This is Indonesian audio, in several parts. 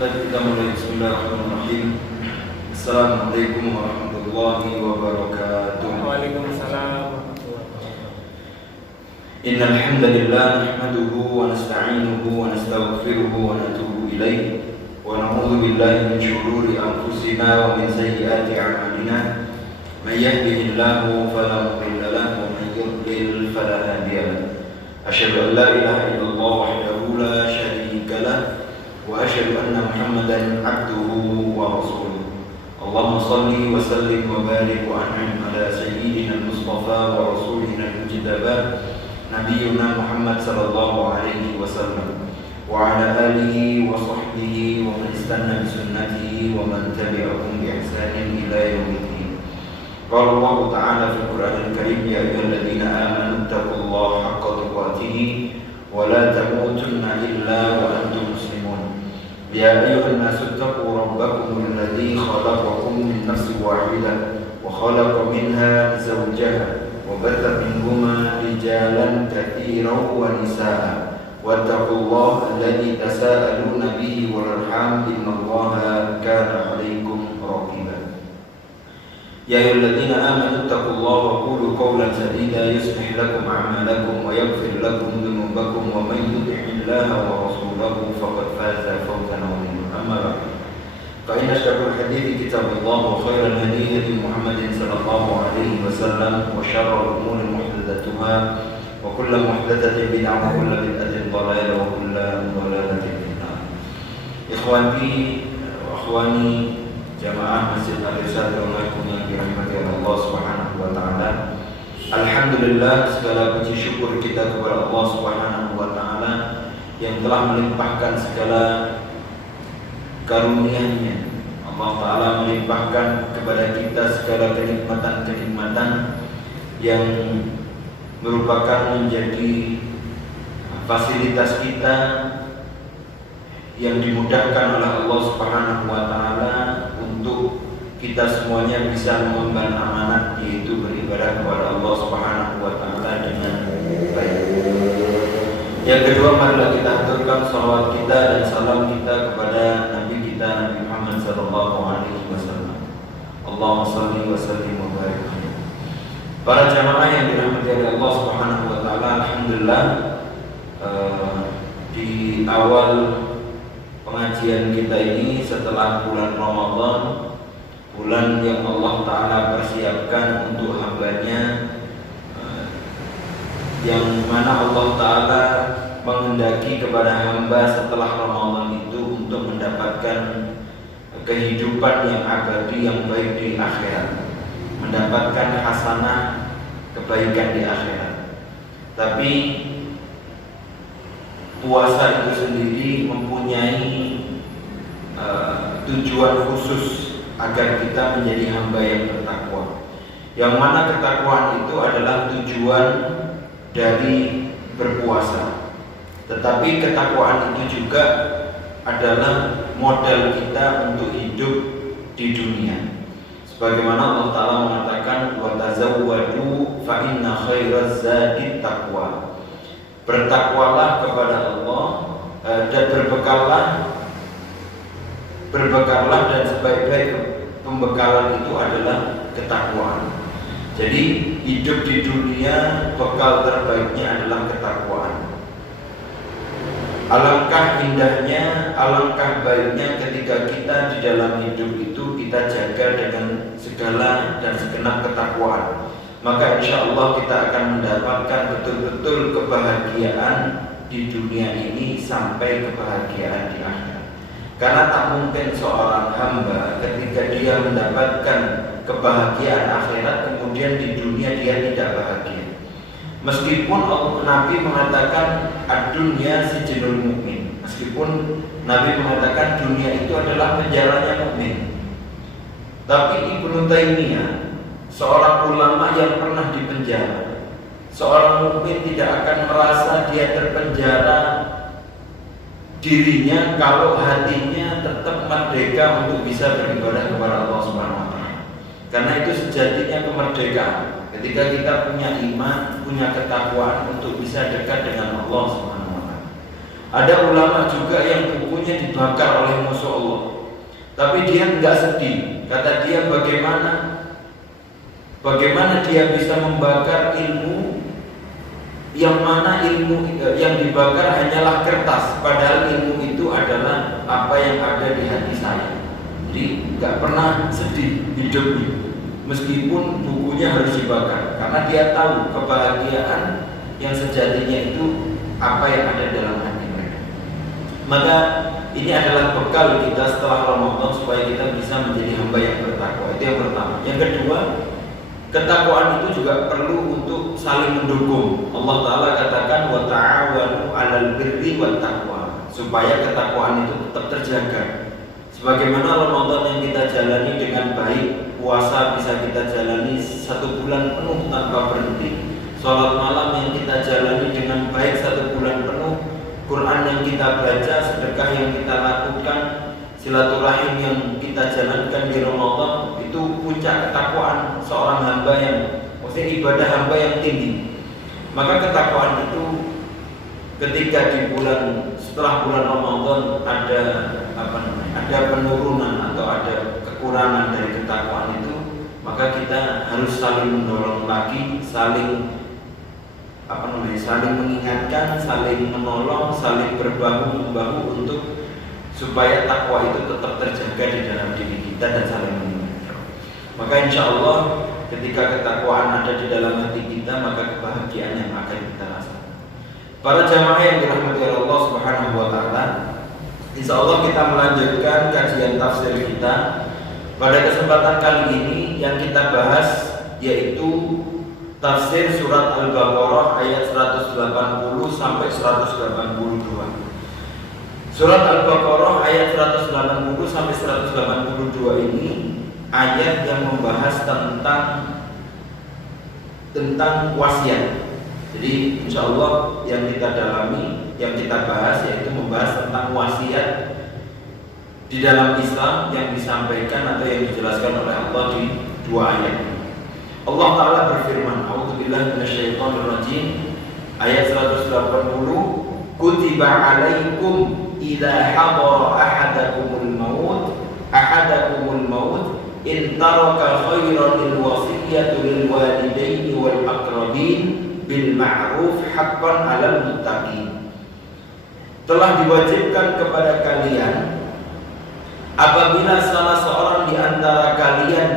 Kita mulai. Bismillahirrahmanirrahim. Assalamualaikum warahmatullahi wabarakatuh. Waalaikumsalam warahmatullahi wabarakatuh. Innal hamdalillah nahmaduhu wa nasta'inuhu wa nastaghfiruhu wa natubu ilaihi wa na'udzu billahi min shururi anfusina wa min sayyiati a'malina. May yahdihillahu fala mudilla lahu wa may yudlil fala hadiya lahu. Asyhadu an la ilaha illallah wahdahu la syarika lahu wa asyhadu anna Muhammadan abduhu wa rasuluh. Allahumma shalli wa sallim wa barik wa an'im ala sayyidina al-Mustafa wa rasulina al-mujtaba Nabiyyuna Muhammad sallallahu alaihi wasallam wa ala alihi wa sahbihi wa man istanna bi sunnatihi wa man tabi'ahum bi ihsanin ila yaumiddin. Qala Allah ta'ala fil Qur'anil Karim, ya ayyuhalladzina amanu taqullaha haqqa tuqatih wa la tamutunna illa wa antum muslimun. Ya ayyuhan nasu taqu rabbakum alladzi khalaqakum min nafsin wahidah wa khalaqa minha zawjaha wa batha minhuma rijalan katsiran wa nisaa'a wattaqullaha alladzi tasaaluna bihi wal arham innallaha kana 'alaykum raqiba. Ya ayyuhalladzina amanu taqullaha wa qulu qawlan sadida yuslih lakum a'malakum wa yaghfir lakum dhunubakum wa may yuti'illaha wa rasulahu faqad faza fawzan 'azima. Amma ba'd. Fa inna asyrafal hadithi kitabullah wa khairal hadi hadi Muhammadin sallallahu alaihi wasallam wa syarrul umuri muhdatsatuha wa kullu muhdatsatin bid'ah wa kullu bid'atin dhalalah wa kullu dhalalatin finnar. Ikhwani wa akhwani jamaah Masjid Al-Irsyad yang dirahmati Allah Subhanahu wa taala. Alhamdulillah, segala puji syukur kita kepada Allah Subhanahu wa taala yang telah melimpahkan segala karunia-Nya. Allah taala melimpahkan kepada kita segala kenikmatan-kenikmatan yang merupakan menjadi fasilitas kita yang dimudahkan oleh Allah Subhanahu wa taala untuk kita semuanya bisa mengemban amanat, yaitu beribadah kepada Allah Subhanahu wa taala dengan baik. Yang kedua, marilah kita aturkan salawat kita dan salam kita kepada Nabi kita Nabi Muhammad sallallahu alaihi wasallam. Allahumma shalli wa sallim wa barik. Para jamaah yang dirahmati oleh Allah Subhanahu wa taala, alhamdulillah di awal pengajian kita ini setelah bulan Ramadan, bulan yang Allah taala persiapkan untuk hambanya, yang mana Allah taala menghendaki kepada hamba setelah Ramadan itu untuk mendapatkan kehidupan yang abadi, yang baik di akhirat, mendapatkan hasanah kebaikan di akhirat. Tapi puasa itu sendiri mempunyai tujuan khusus agar kita menjadi hamba yang bertakwa, yang mana ketakwaan itu adalah tujuan dari berpuasa. Tetapi ketakwaan itu juga adalah modal kita untuk hidup di dunia. Sebagaimana Allah Ta'ala mengatakan, wa tazawwadu fa inna khairaz zadi taqwa. Bertakwalah kepada Allah dan berbekalah dan sebaik-baik pembekalan itu adalah ketakwaan. Jadi hidup di dunia bekal terbaiknya adalah ketakwaan. Alangkah indahnya, alangkah baiknya ketika kita di dalam hidup itu kita jaga dengan segala dan segenap ketakwaan. Maka insya Allah kita akan mendapatkan betul-betul kebahagiaan di dunia ini sampai kebahagiaan di akhirat. Karena tak mungkin seorang hamba ketika dia mendapatkan kebahagiaan akhirat kemudian di dunia dia tidak bahagia. Meskipun Nabi mengatakan ad-dunya sijnul mukmin, meskipun Nabi mengatakan dunia itu adalah penjaranya mukmin, tapi Ibnu Taimiyah, seorang ulama yang pernah dipenjara, seorang mukmin tidak akan merasa dia terpenjara dirinya kalau hatinya tetap merdeka untuk bisa beribadah kepada Allah Subhanahu wa taala. Karena itu sejatinya kemerdekaan. Ketika kita punya iman, punya ketakwaan untuk bisa dekat dengan Allah Subhanahu wa taala. Ada ulama juga yang bukunya dibakar oleh musuh Allah, tapi dia nggak sedih. Kata dia, bagaimana dia bisa membakar ilmu yang mana ilmu yang dibakar hanyalah kertas, padahal ilmu itu adalah apa yang ada di hati saya. Jadi nggak pernah sedih hidupnya, meskipun bukunya harus dibakar, karena dia tahu kebahagiaan yang sejatinya itu apa yang ada dalam hati mereka. Maka ini adalah bekal kita setelah Ramadan supaya kita bisa menjadi hamba yang bertakwa. Itu yang pertama. Yang kedua, ketakwaan itu juga perlu untuk saling mendukung. Allah Ta'ala katakan wa ta'awanu 'alal birri wat taqwa, supaya ketakwaan itu tetap terjaga. Sebagaimana Ramadan yang kita jalani dengan baik, puasa bisa kita jalani 1 bulan penuh tanpa berhenti, sholat malam yang kita jalani dengan baik 1 bulan penuh, Quran yang kita baca, sedekah yang kita lakukan, silaturahim yang kita jalankan di Ramadan, itu puncak ketakwaan seorang hamba yang, maksudnya ibadah hamba yang tinggi. Maka ketakwaan itu ketika di bulan setelah bulan Ramadan ada penurunan atau ada kekurangan dari ketakwaan itu, maka kita harus saling mendorong lagi, saling mengingatkan, saling menolong, saling berbahu-membahu untuk supaya takwa itu tetap terjaga di dalam diri kita dan saling mengingatkan. Maka insya Allah ketika ketakwaan ada di dalam hati kita, maka kebahagiaan yang akan kita rasakan. Para jamaah yang dirahmati Allah Subhanahu wa Ta'ala, insya Allah kita melanjutkan kajian tafsir kita. Pada kesempatan kali ini yang kita bahas yaitu tafsir surat Al-Baqarah ayat 180 sampai 182. Surat Al-Baqarah ayat 180 sampai 182 ini ayat yang membahas tentang wasiat. Jadi insya Allah yang kita dalami, yang kita bahas yaitu membahas tentang wasiat di dalam Islam yang disampaikan atau yang dijelaskan oleh Allah di 2 ayat. Allah Ta'ala berfirman, A'udzubillahi minasyaitonirrajim, ayat 180, Kutiba alaikum idza hadara ahadakumul maut in taraka khairan lil wasiyatu lil walidaini wal aqrabin bil ma'ruf haqqan 'alal muttaqin. Telah diwajibkan kepada kalian apabila salah seorang di antara kalian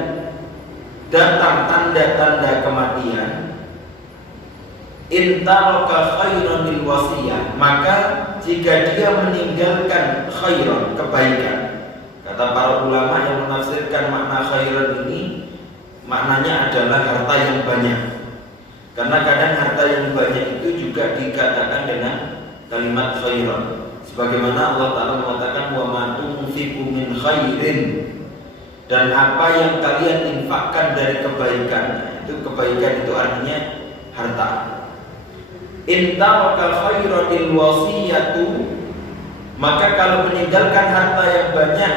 datang tanda-tanda kematian, intaraka khairan lil wasiyah, maka jika dia meninggalkan khairan, kebaikan. Kata para ulama yang menafsirkan makna khairan ini, maknanya adalah harta yang banyak. Karena kadang harta yang banyak itu juga dikatakan dengan kalimat khairan. Sebagaimana Allah Ta'ala mengatakan wa ma tunfiqu min khairin, dan apa yang kalian infakkan dari kebaikan, itu kebaikan itu artinya harta. Intaraka khairan lil wasiyatu, maka kalau meninggalkan harta yang banyak,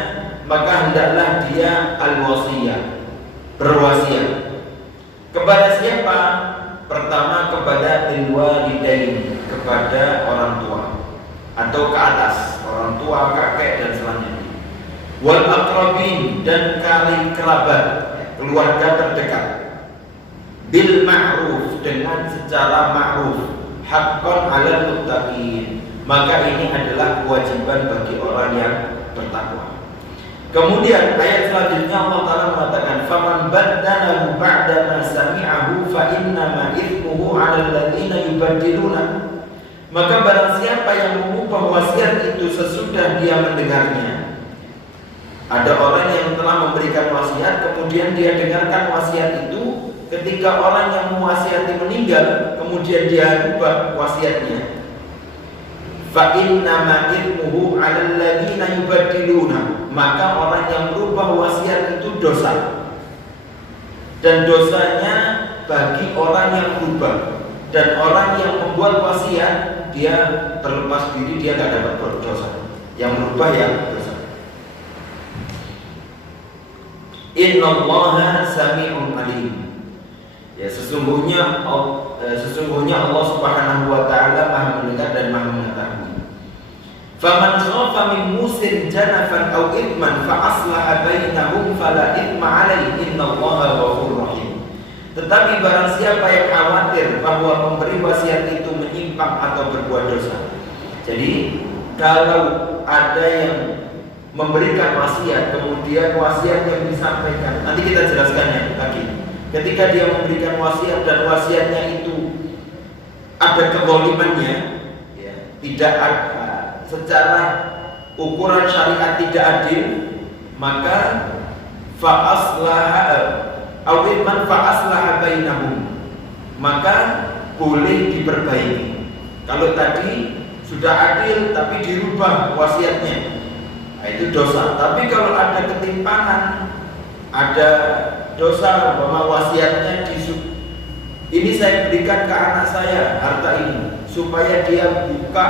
maka hendaklah dia al-wasiyah, berwasiat. Kepada siapa? Pertama kepada lil walidain, kepada orang tua atau ke atas, orang tua, kakek dan selanjutnya. Wal aqrabin, dan karib kerabat, keluarga terdekat. Bil ma'ruf, dengan secara ma'ruf. Haqqan 'alal muttaqin, maka ini adalah kewajiban bagi orang yang bertakwa. Kemudian ayat selanjutnya Allah Ta'ala mengatakan faman baddalahu ba'da ma sami'ahu fa innama ithmuhu 'alal ladzina yubaddiluna. Maka barang siapa yang mengubah wasiat itu sesudah dia mendengarnya. Ada orang yang telah memberikan wasiat, kemudian dia dengarkan wasiat itu, ketika orang yang mewasiati meninggal, kemudian dia ubah wasiatnya. Fa innama ithmuhu 'alal ladzina yubaddiluna, maka orang yang merubah wasiat itu dosa. Dan dosanya bagi orang yang berubah. Dan orang yang membuat wasiat, dia terlepas diri, dia tidak dapat berdosa. Yang merubah ya dosa. Innallaha sami'un alim. Ya, sesungguhnya Allah Subhanahu wa Ta'ala Maha mendengar dan Maha mengetahui. Faman khafa min musin janafan aw ithman fa aslaha bainahum fala ithma alaihi innallaha ghafurur rahim. Tetapi barang siapa yang khawatir bahwa pemberi wasiat itu menyimpang atau berbuat dosa. Jadi kalau ada yang memberikan wasiat kemudian wasiat yang disampaikan, nanti kita jelaskannya lagi. Ketika dia memberikan wasiat dan wasiatnya itu ada kezalimannya, ya, tidak ada secara ukuran syariat tidak adil, maka fa'aslaha bainahum, maka boleh diperbaiki. Kalau tadi sudah adil tapi dirubah wasiatnya, nah, itu dosa. Tapi kalau ada ketimpangan, ada dosa bahwa wasiatnya ini saya berikan ke anak saya harta ini supaya dia buka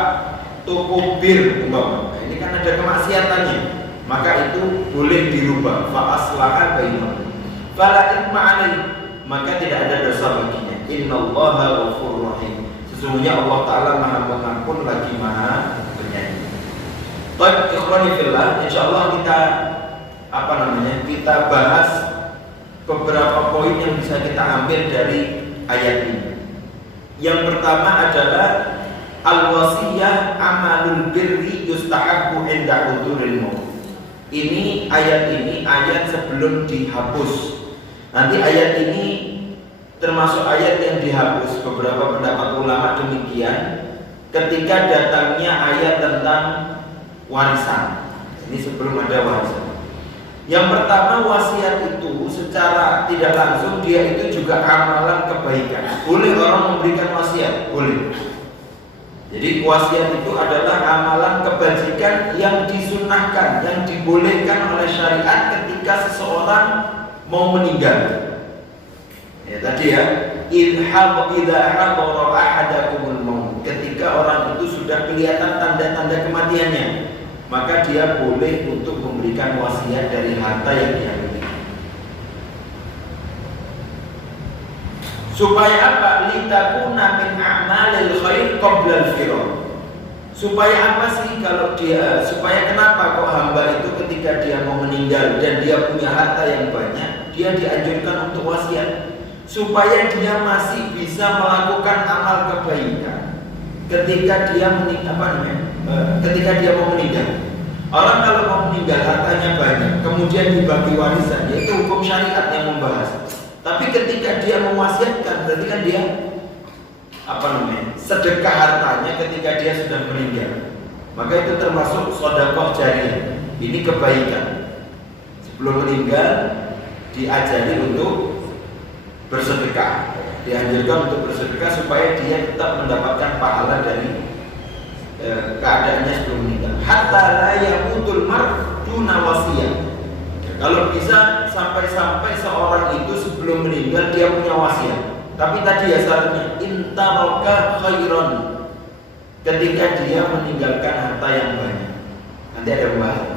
toko bir umpama. Nah, ini kan ada kemaksiatannya, maka itu boleh dirubah. Fa aslaha bainahum fala ithma alaihi, maka tidak ada dosa baginya. Innallaha ghafurur rahim. Sesungguhnya Allah Ta'ala Maha Pengampun lagi Maha Penyayang. Baik, ikhwani fillah, insyaallah kita bahas beberapa poin yang bisa kita ambil dari ayat ini. Yang pertama adalah al-wasiyah amalul birri yustahabbu inda huduril maut. Ini ayat sebelum dihapus. Nanti ayat ini termasuk ayat yang dihapus. Beberapa pendapat ulama demikian ketika datangnya ayat tentang warisan. Ini sebelum ada warisan. Yang pertama, wasiat itu secara tidak langsung dia itu juga amalan kebaikan. Boleh orang memberikan wasiat, boleh. Jadi wasiat itu adalah amalan kebajikan yang disunahkan, yang dibolehkan oleh syariat ketika seseorang mau meninggal. Ya tadi ya, idza hadara ahadakumul maut, ketika orang itu sudah kelihatan tanda-tanda kematiannya, maka dia boleh untuk memberikan wasiat dari harta yang dia miliki. Supaya apa? Litakuna min a'malil khair qabla al-firaq. Supaya apa sih supaya kenapa kok hamba itu ketika dia mau meninggal dan dia punya harta yang banyak, dia dianjurkan untuk wasiat supaya dia masih bisa melakukan amal kebaikan ketika dia ketika dia mau meninggal. Orang kalau mau meninggal hartanya banyak, kemudian dibagi warisan, yaitu hukum syariat yang membahas. Tapi ketika dia mewasiatkan, berarti kan dia sedekah hartanya ketika dia sudah meninggal. Maka itu termasuk sedekah jariyah. Ini kebaikan. Sebelum meninggal diajari untuk bersedekah, dianjurkan untuk bersedekah supaya dia tetap mendapatkan pahala dari keadaannya sebelum meninggal. Hatta la yamutul marduna wasiyah. Kalau bisa sampai seorang itu sebelum meninggal dia punya wasiat. Tapi tadi ya syaratnya intaraka khairan, ketika dia meninggalkan harta yang banyak. Nanti ada pembahasan.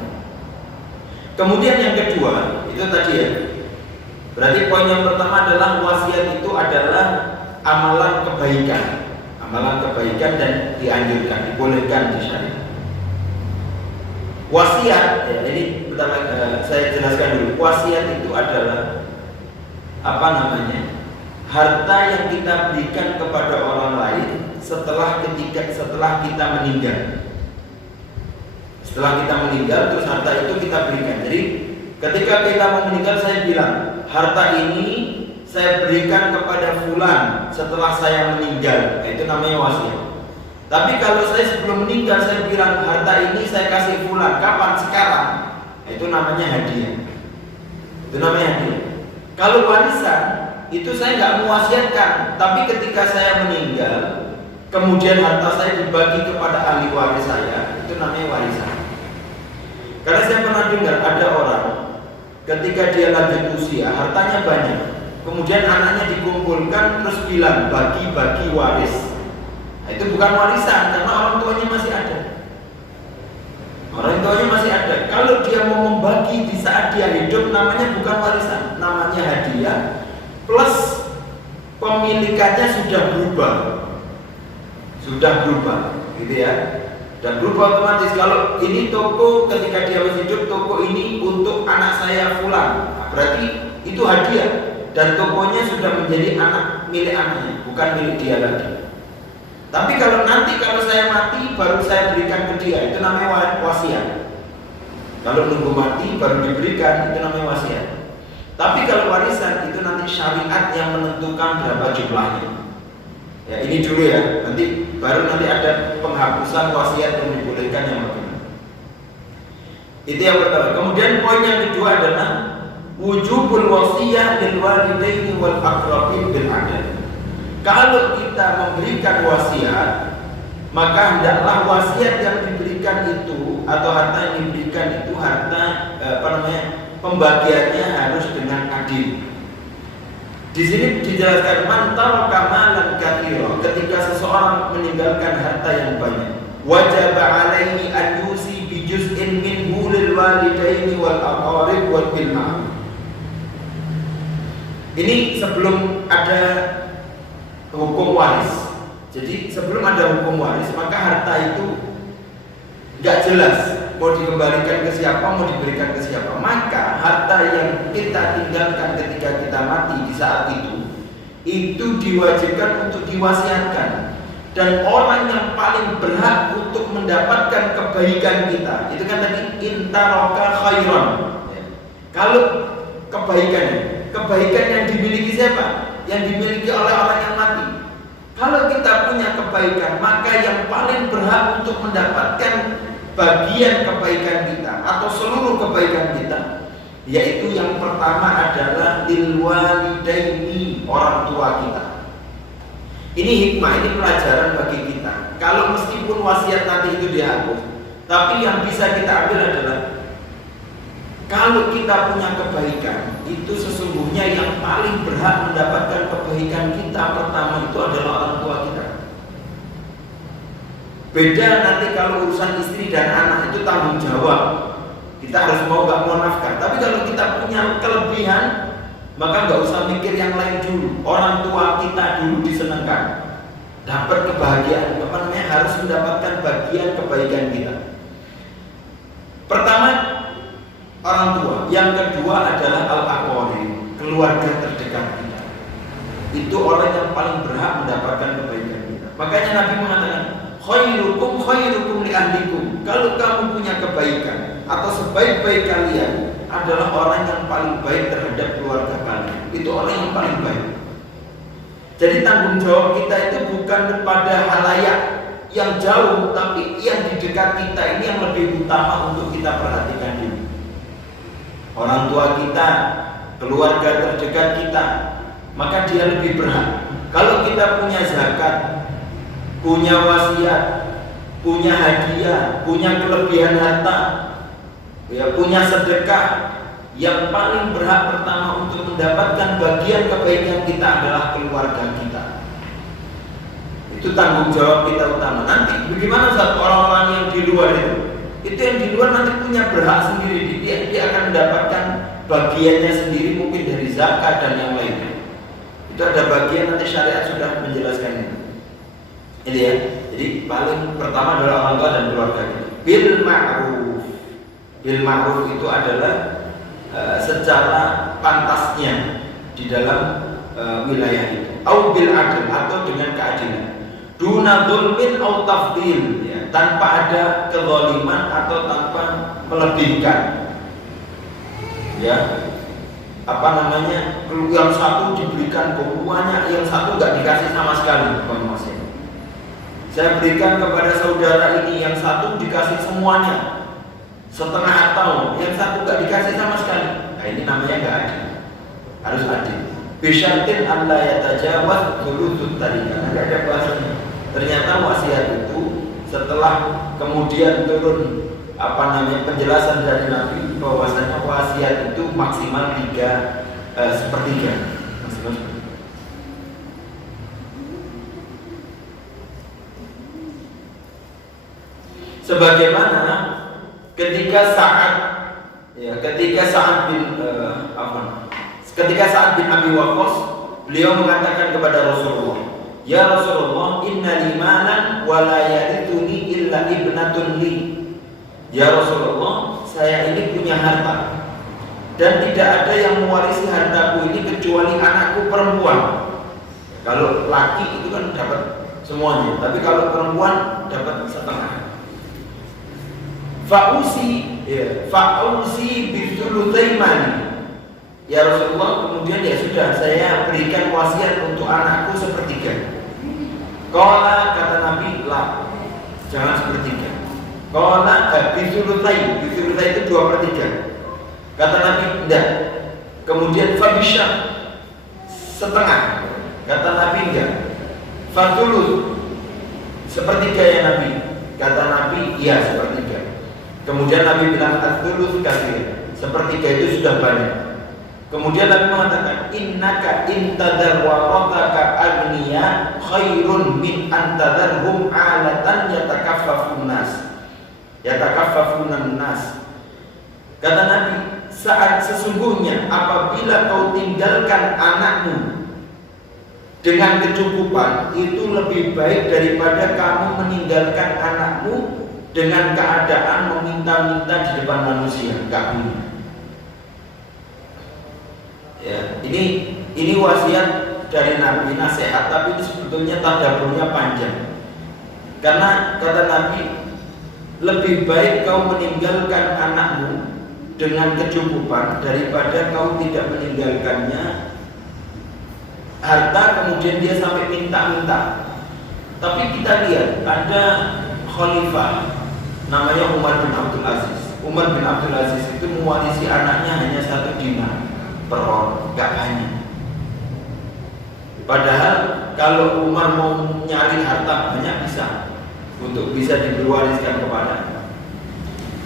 Kemudian yang kedua itu tadi ya. Berarti poin yang pertama adalah wasiat itu adalah amalan kebaikan. Amalan kebaikan dan dianjurkan, dibolehkan di syariat. Wasiat, ya, ini pertama saya jelaskan dulu. Wasiat itu adalah harta yang kita berikan kepada orang lain setelah kita meninggal. Setelah kita meninggal, terus harta itu kita berikan. Jadi ketika kita mau meninggal, saya bilang harta ini saya berikan kepada fulan setelah saya meninggal. Itu namanya wasiat. Tapi kalau saya sebelum meninggal saya bilang harta ini saya kasih fulan, kapan? Sekarang. Itu namanya hadiah. Itu namanya hadiah. Kalau warisan itu saya nggak mewasiatkan, tapi ketika saya meninggal, kemudian harta saya dibagi kepada ahli waris saya, itu namanya warisan. Karena saya pernah dengar ada orang ketika dia lanjut usia, hartanya banyak, kemudian anaknya dikumpulkan terus bilang bagi-bagi waris. Nah, itu bukan warisan karena orang tuanya masih ada. Orang tuanya masih ada. Kalau dia mau membagi di saat dia hidup, namanya bukan warisan, namanya hadiah. Plus pemilikannya sudah berubah, gitu ya. Dan berubah otomatis. Kalau ini toko ketika dia masih hidup, toko ini untuk anak saya fulan, nah, berarti itu hadiah dan tokonya sudah menjadi milik anaknya, bukan milik dia lagi. Tapi kalau nanti kalau saya mati baru saya berikan ke dia, itu namanya wasiat. Kalau nunggu mati baru diberikan, itu namanya wasiat. Tapi kalau warisan itu nanti syariat yang menentukan berapa jumlahnya. Ya ini dulu ya, nanti baru nanti ada penghapusan wasiat yang dibolehkan yang bagaimana. Itu yang pertama. Kemudian poin yang kedua adalah wujubul wasiyah lil walidaini wal aqrabin bil adl. Kalau kita memberikan wasiat, maka hendaklah wasiat yang diberikan itu atau harta yang diberikan itu harta pembagiannya harus dengan adil. Di sini dijelaskan man taraka malan katsira, ketika seseorang meninggalkan harta yang banyak, wajib alaihi an yusi bi juz'in minhu lil walidaini wal aqarib wal bil ma'ruf. Ini sebelum ada hukum waris. Jadi sebelum ada hukum waris, maka harta itu nggak jelas mau dikembalikan ke siapa, mau diberikan ke siapa. Maka harta yang kita tinggalkan ketika kita mati di saat itu diwajibkan untuk diwasiatkan. Dan orang yang paling berhak untuk mendapatkan kebaikan kita, itu kan tadi intaroka khairan. Kalau kebaikan yang dimiliki siapa? Yang dimiliki oleh orang yang mati. Kalau kita punya kebaikan, maka yang paling berhak untuk mendapatkan bagian kebaikan kita atau seluruh kebaikan kita, yaitu yang pertama adalah lil walidaini, orang tua kita. Ini hikmah, ini pelajaran bagi kita. Kalau meskipun wasiat nanti itu dihapus, tapi yang bisa kita ambil adalah kalau kita punya kebaikan, itu sesungguhnya yang paling berhak mendapatkan kebaikan kita pertama itu adalah orang tua kita. Beda nanti kalau urusan istri dan anak itu tanggung jawab, kita harus mau gak mau nafkah. Tapi kalau kita punya kelebihan, maka gak usah mikir yang lain dulu. Orang tua kita dulu disenangkan, dapat kebahagiaan, harus mendapatkan bagian kebaikan kita. Pertama orang tua, yang kedua adalah al-aqarib, keluarga terdekat kita. Itu orang yang paling berhak mendapatkan kebaikan kita. Makanya Nabi mengatakan, khairukum li ahlikum. Kalau kamu punya kebaikan atau sebaik-baik kalian adalah orang yang paling baik terhadap keluarga kalian. Itu orang yang paling baik. Jadi tanggung jawab kita itu bukan kepada halayak yang jauh, tapi yang di dekat kita ini yang lebih utama untuk kita perhatikan dulu. Orang tua kita, keluarga terdekat kita, maka dia lebih berhak. Kalau kita punya zakat, punya wasiat, punya hadiah, punya kelebihan harta, ya, punya sedekah, yang paling berhak pertama untuk mendapatkan bagian kebaikan kita adalah keluarga kita. Itu tanggung jawab kita utama. Nanti bagaimana satu orang-orang yang di luar itu yang di luar nanti punya berhak sendiri. Dia akan mendapatkan bagiannya sendiri, mungkin dari zakat dan yang lainnya. Itu ada bagian, nanti syariat sudah menjelaskan itu. Ini ya. Jadi paling pertama adalah orang tua dan keluarga kita. Bil ma'ruf. Bil ma'ruf itu adalah secara pantasnya di dalam wilayah itu. Au bil adl, atau dengan keadilan. Duna dzulmin au tafdil, ya, tanpa ada kezaliman atau tanpa melebihkan. Ya. Yang satu diberikan semuanya, yang satu enggak dikasih sama sekali, maksudnya. Saya berikan kepada saudara ini, yang satu dikasih semuanya, setengah tahun, yang satu enggak dikasih sama sekali. Nah, ini namanya enggak adil. Harus adil. Bisyartin an la yatajawaz thulutsut tarikah. Enggak ada bahasanya. Ternyata wasiat itu setelah kemudian turun penjelasan dari Nabi bahwasanya wasiat itu maksimal 3/3. Maksimal seperti. Sebagaimana ketika Sa'ad bin Abi Waqqas, beliau mengatakan kepada Rasulullah, "Ya Rasulullah, inna limanan wa la yarithuni illa ibnatun li." Ya Rasulullah, saya ini punya harta dan tidak ada yang mewarisi hartaku ini kecuali anakku perempuan. Kalau laki itu kan dapat semuanya, tapi kalau perempuan dapat setengah. Fa'usi bitsulutsai mali. Ya Rasulullah, kemudian ya sudah, saya berikan wasiat untuk anakku sepertiga. Qala, kata Nabi, la, jangan sepertiga. Qala bitsulutsai itu 2/3. Kata Nabi, enggak. Kemudian fabisha, setengah. Kata Nabi, enggak. Fatulus, sepertiga ya Nabi. Kata Nabi, iya sepertiga. Kemudian Nabi bilang at-tulus katsir, sepertiga itu sudah banyak. Kemudian Nabi mengatakan, innaka intadar warataka agniya khairun min antadarhum alatan yatakaffafunan nas. Kata Nabi, saat sesungguhnya apabila kau tinggalkan anakmu dengan kecukupan, itu lebih baik daripada kamu meninggalkan anakmu dengan keadaan meminta-minta di depan manusia, enggak punya. Ya, ini wasiat dari Nabi, nasihat, tapi ini sebetulnya tadaburnya panjang. Karena kata Nabi, lebih baik kau meninggalkan anakmu dengan kecukupan daripada kau tidak meninggalkannya harta kemudian dia sampai minta-minta. Tapi kita lihat ada khalifah namanya Umar bin Abdul Aziz. Umar bin Abdul Aziz itu mewarisi anaknya hanya 1 dinar per orang, gak banyak. Padahal kalau Umar mau nyari harta banyak bisa, untuk bisa diwariskan kepada.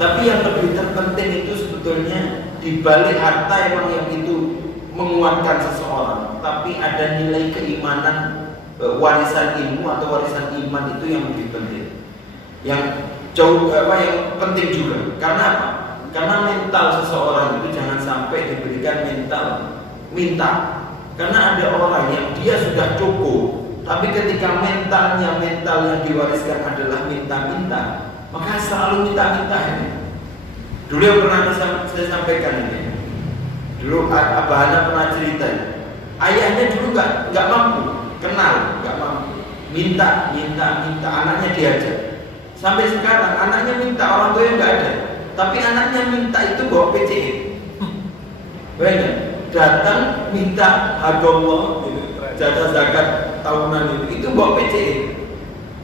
Tapi yang lebih terpenting itu sebetulnya di balik harta yang itu menguatkan seseorang, tapi ada nilai keimanan, warisan ilmu atau warisan iman itu yang lebih penting. Yang yang penting juga. Karena apa? Karena mental seseorang itu jangan sampai diberikan mental minta. Karena ada orang yang dia sudah cukup, tapi ketika mental yang diwariskan adalah minta-minta, maka selalu minta-minta ini. Dulu yang pernah saya sampaikan ini. Dulu Abah Hana pernah cerita, ayahnya dulu nggak mampu, nggak mampu, minta, anaknya diajak. Sampai sekarang anaknya minta, orang tuanya nggak ada, tapi anaknya minta itu bawa PCE. Bayangkan, datang minta hadallah, jatah zakat tahunan itu bawa PCE.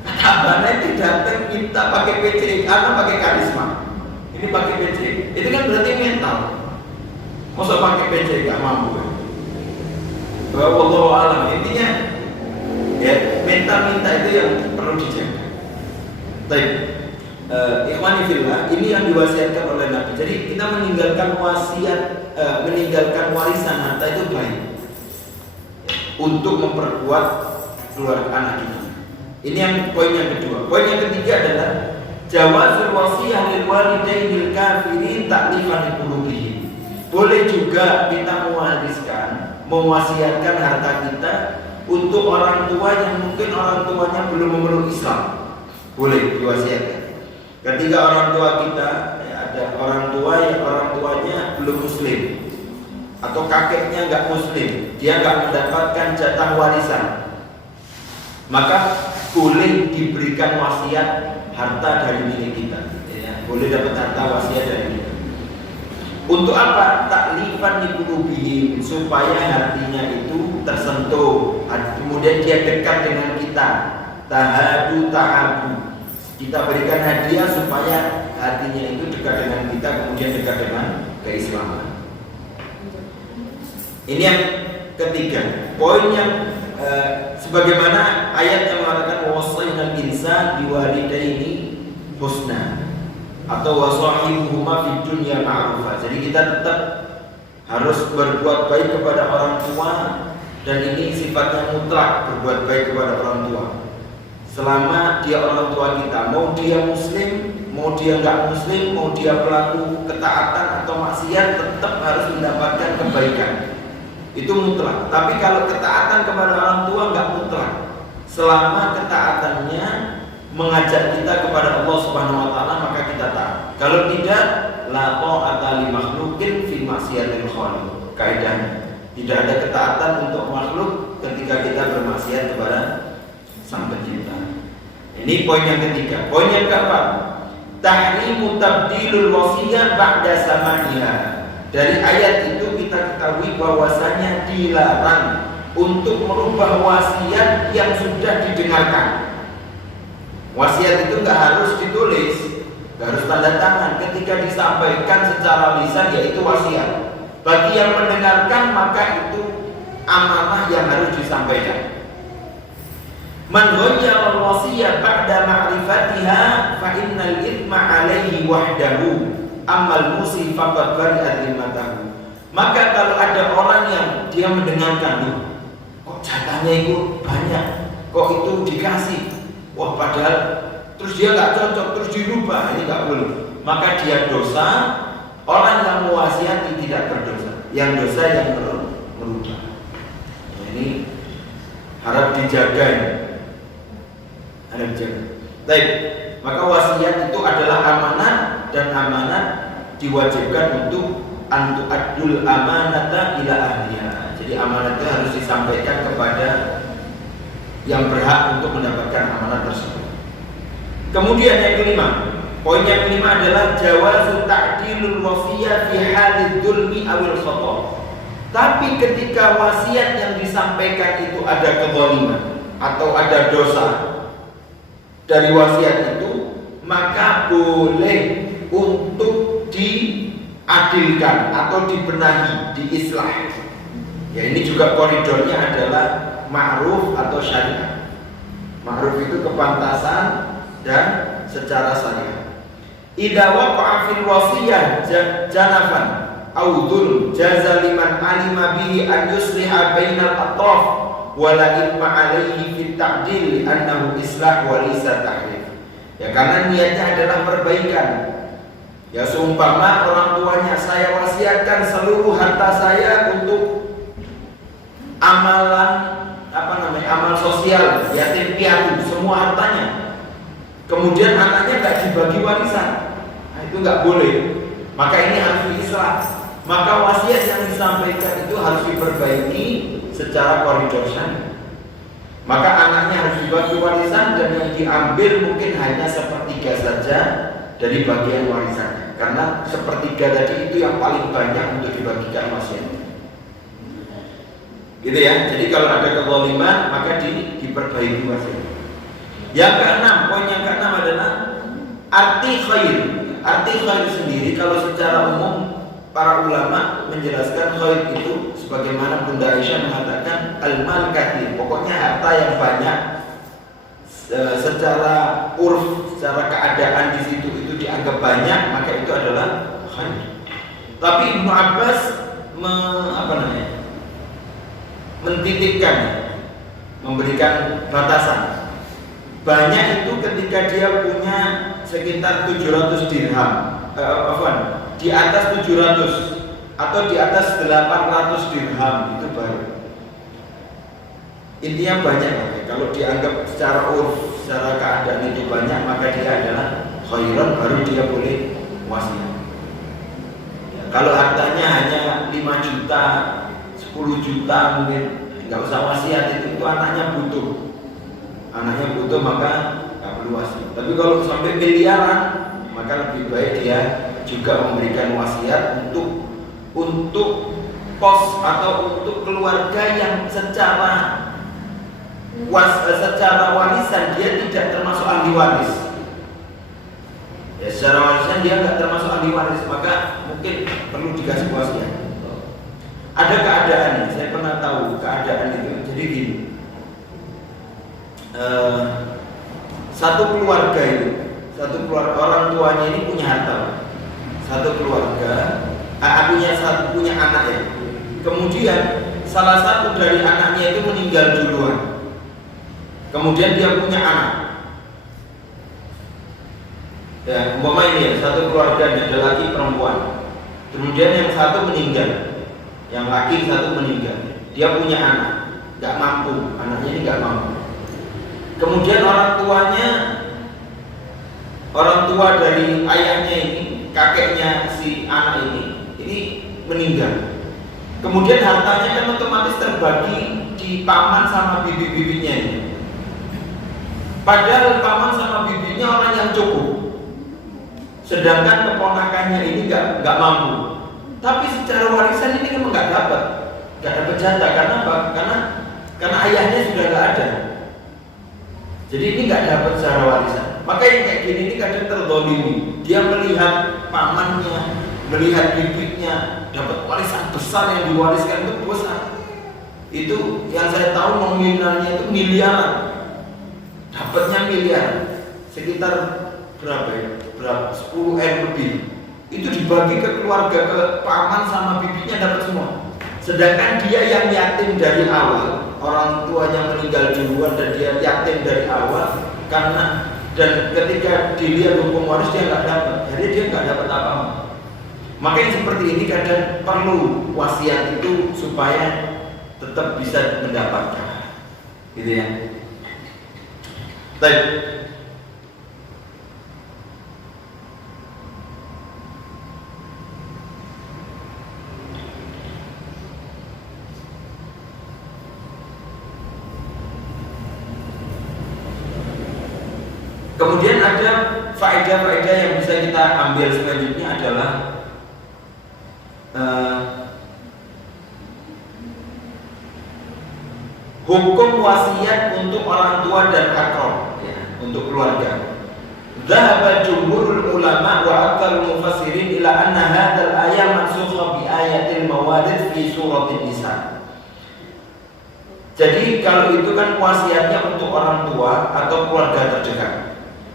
Kata Abah Hana itu datang minta pakai PCE, anak pakai karisma, ini pakai PCE, itu kan berarti mental. Masa pakai PC gak mampu kan? Wallahu alam. Intinya ya, minta itu yang perlu dijaga. Baik, ikhwani fillah, ini yang diwasiatkan oleh Nabi. Jadi kita meninggalkan meninggalkan warisan harta itu baik untuk memperkuat keluarga anak kita. Ini yang poin yang kedua. Poin yang ketiga adalah jawazul wasiyah lil walidainil kafirin ta'lifan liqulubihim. Boleh juga kita mewasiatkan harta kita untuk orang tua yang mungkin orang tuanya belum memeluk Islam. Boleh diwasiatkan. Ketika orang tua kita, ada orang tua yang orang tuanya belum Muslim atau kakeknya nggak Muslim, dia nggak mendapatkan jatah warisan, maka boleh diberikan wasiat harta dari milik kita. Ya, boleh dapat harta wasiat dari kita. Untuk apa? Taklifan liqulubihim, supaya hatinya itu tersentuh, kemudian dia dekat dengan kita. Tahadu ta'abu, kita berikan hadiah supaya hatinya itu dekat dengan kita, kemudian dekat dengan keislaman. Ini yang ketiga. Poin yang sebagaimana ayat yang mengatakan wasainal insan biwalidaini husna atau wasahibuhuma fid dunya ma'rufa. Jadi kita tetap harus berbuat baik kepada orang tua, dan ini sifatnya mutlak, berbuat baik kepada orang tua. Selama dia orang tua kita, mau dia muslim, mau dia enggak muslim, mau dia pelaku ketaatan atau maksiat, tetap harus mendapatkan kebaikan. Itu mutlak. Tapi kalau ketaatan kepada orang tua enggak mutlak. Selama ketaatannya mengajak kita kepada Allah Subhanahu wa taala, maka kita taat. Kalau tidak, la ta'ata li makhluqin fi maksiatil khaliq. Kaidahnya, tidak ada ketaatan untuk makhluk ketika kita bermaksiat kepada Sang Pencipta. Ini poin yang ketiga. Poin yang keempat, tahrimu tabdilul wasiyah ba'da samaiha. Dari ayat itu kita ketahui bahwasanya dilarang untuk merubah wasiat yang sudah didengarkan. Wasiat itu nggak harus ditulis, nggak harus tanda tangan. Ketika disampaikan secara lisan, yaitu wasiat. Bagi yang mendengarkan, maka itu amanah yang harus disampaikan. Man ghayyara al-wasiyah ba'da ma'rifatiha fa innal ithma 'alaihi wahdahu ammal musi faqad bari'at zimmatahu. Maka kalau ada orang yang dia mendengarkan, kok jatahnya itu banyak, kok itu dikasih, wah padahal terus dia nggak cocok, terus dirubah, ini nggak boleh. Maka dia dosa. Orang yang mewasiati tidak berdosa, yang dosa yang merubah. Ini harap dijaga. Harap dijaga. Baik, maka wasiat itu adalah amanat, dan amanat diwajibkan untuk antu'addul amanata ila ahliha. Jadi amanat itu harus disampaikan kepada yang berhak untuk mendapatkan amanat tersebut. Kemudian yang kelima, poin yang kelima adalah jawazu ta'dilul wasiyah fi halid dzulmi awil khata'. Tapi ketika wasiat yang disampaikan itu ada kezaliman atau ada dosa dari wasiat itu, maka boleh untuk diadilkan atau dibenahi, diislah. Ya, ini juga koridornya adalah ma'ruf atau syariah. Ma'ruf itu kepantasan dan secara syariah. Idza waqa'a fil wasiyah janafan aw dzulm jaza liman alima bihi an yusliha bainal atraf wa la ithma 'alaihi fit ta'dil annahu islah wa laysa tahrif. Ya, karena niatnya adalah perbaikan. Ya, seumpama orang tuanya, saya wasiatkan seluruh harta saya untuk amalan amal sosial, yatim piatu, semua hartanya. Kemudian anaknya nggak dibagi warisan, nah, itu nggak boleh. Maka ini harus diislah. Maka wasiat yang disampaikan itu harus diperbaiki secara koridor syariah. Maka anaknya harus dibagi warisan, dan yang diambil mungkin hanya sepertiga saja dari bagian warisannya. Karena sepertiga tadi itu yang paling banyak untuk dibagikan wasiat. Gitu ya. Jadi kalau ada kezaliman, maka diperbaiki wasiat. Yang keenam, poin yang keenam adalah arti khair. Arti khair sendiri, kalau secara umum para ulama menjelaskan khair itu sebagaimana Bunda Aisyah mengatakan al-mal katsir, pokoknya harta yang banyak. Secara urf, secara keadaan di situ itu dianggap banyak, maka itu adalah khair. Tapi Ibnu Abbas mentitipkan, memberikan batasan. Banyak itu ketika dia punya sekitar 700 dirham, di atas 700 atau di atas 800 dirham, itu baru. Intinya banyak. Kalau dianggap secara urf, secara keadaan itu banyak, maka dia adalah khairan, baru dia boleh wasiat. Ya, kalau hartanya hanya 5 juta, 10 juta mungkin nggak usah wasiat, itu anaknya butuh. Anaknya butuh, maka nggak perlu wasiat. Tapi kalau sampai miliaran, maka lebih baik dia juga memberikan wasiat untuk pos atau untuk keluarga yang secara warisan dia tidak termasuk ahli waris. Ya, secara warisan dia nggak termasuk ahli waris, maka mungkin perlu dikasih wasiat. Ada keadaan, saya pernah tahu keadaan itu. Jadi gini. Satu keluarga orang tuanya ini punya harta, satu keluarga punya anak ya. Kemudian salah satu dari anaknya itu meninggal duluan. Kemudian dia punya anak. Ya, umpama ini ya, satu keluarga ada laki perempuan. Kemudian yang satu meninggal, yang laki satu meninggal. Dia punya anak, nggak mampu, anaknya ini nggak mampu. kemudian orang tua dari ayahnya ini, kakeknya si anak ini meninggal. Kemudian hartanya kan otomatis terbagi di paman sama bibi-bibinya ini. Padahal paman sama bibinya orang yang cukup, sedangkan keponakannya ini nggak mampu. Tapi secara warisan ini memang nggak dapat jatah. Karena apa? Karena ayahnya sudah nggak ada. Jadi ini nggak dapat secara warisan. Maka yang kayak gini ini kadang terzalimi. Dia melihat pamannya, melihat bibitnya dapat warisan besar, yang diwariskan itu besar. Itu yang saya tahu nominalnya itu miliaran. Dapatnya miliar. Sekitar berapa ya? 10 M lebih. Itu dibagi ke keluarga, ke paman sama bibinya dapat semua. Sedangkan dia yang yatim dari awal, orang tuanya meninggal duluan dan dia yatim dari awal, dan ketika dilihat hukum waris dia nggak dapat, jadi dia nggak dapat apa-apa. Maka yang seperti ini kadang perlu wasiat itu supaya tetap bisa mendapatkan, gitu ya. Baik. Kemudian ada faedah-faedah yang bisa kita ambil selanjutnya adalah hukum wasiat untuk orang tua dan akrab, ya, untuk keluarga. Dhahaba jumhurul ulama wa aktsarul mufassirin ila anna hadzal ayat mansukha bi ayatil mawarith fi suratin nisa. Jadi kalau itu kan wasiatnya untuk orang tua atau keluarga terdekat.